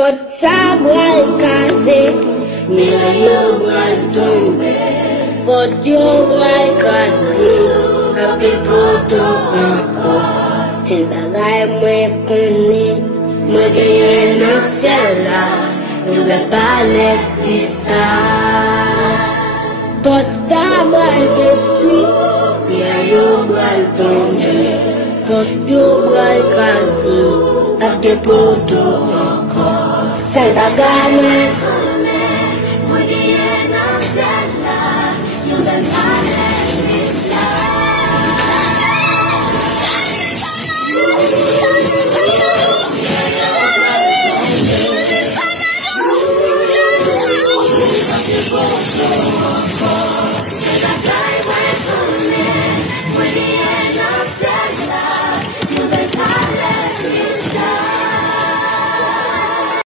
Pot sa bral kase, men yo bral tombe. Pot yo bral kase, api poto anko. Se bagay mwen konen, mwen genye nan sel la, mwen ve pale krista. Pot sa bral detui, men yo bral tombe. Pot yo bral kase, api poto anko. Sel bagay mwen